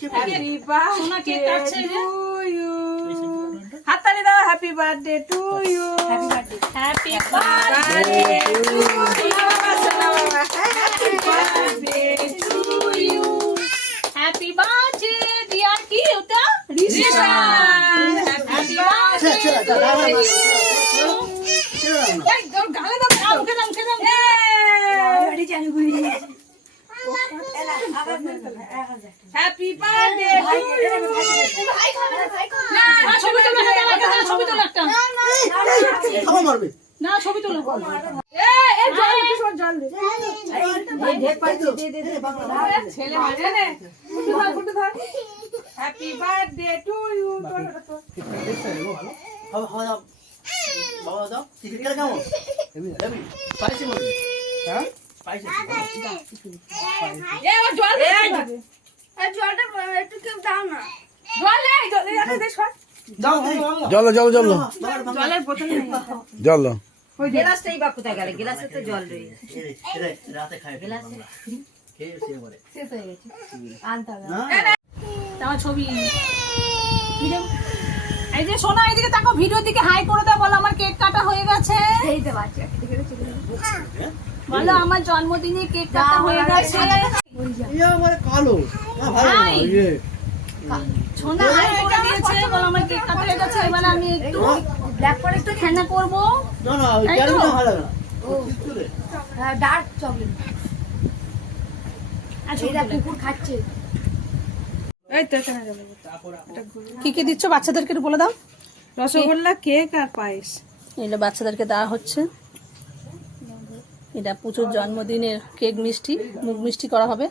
Happy birthday to you. হাততালি দাও। Happy birthday to you. Happy birthday to you. Happy birthday to you. Happy birthday dear কি ওটা Rishan. Happy birthday to you. এই তোর গালে দাও। মুখে দাও মুখে দাও হ্যাপি বার্থডে টু ইউ। না ছবি তোলো ছবি তোলো একটা খাওয়া মারবে না ছবি তোলো এই জল একটু সর, জল দে। ছেলে মাঝে নে। ফুটু ধর। Happy birthday to you. খাওয়া খাওয়া দাও বাবা দাও টিকিট কেটে খাও স্পাইসি বলবি হ্যাঁ স্পাইসি এ ও জল দে। জলটা একটু কেউ দাও না। জল নেই, জল এই দে সর। দাও জল জলের বোতল নেই। জল ওই দে। গ্লাসটাই বা কোথায় গেল? গ্লাসে তো জল রয়েছে। রাতে খাই খেয়ে সে বলে শেষ হয়ে গেছে, আনতে হবে। না আমার ছবি ভিডিও এই যে সোনা এইদিকে তাকাও ভিডিওর দিকে হাই করে দাও বলো আমার কেক কাটা হয়ে গেছে এই তো বাচ্চা দেখে চলে গেল। বলো আমার জন্মদিনে কেক কাটা হয়ে গেছে ইয়া মানে কালো না ভালো না হাই। ইয়ে সোনা হাই করে দিয়েছে বলো আমার কেক কাটা হয়ে গেছে এবার আমি একটু ব্ল্যাক করে একটু একটু খেলা করব না না ওই তাই তো? ক্যারামেল ভালো না ও ডার্ক চকলেট। এইটা কুকুর খাচ্ছে। এই তো এখানে যাবে। কি কি দিচ্ছ বাচ্চাদেরকে একটু বলে দাও রসগোল্লা, কেক আর পায়েস। এগুলো বাচ্চাদেরকে দেওয়া হচ্ছে এটা প্রচুর জন্মদিনের কেক মিষ্টি মুখ মিষ্টি করা হবে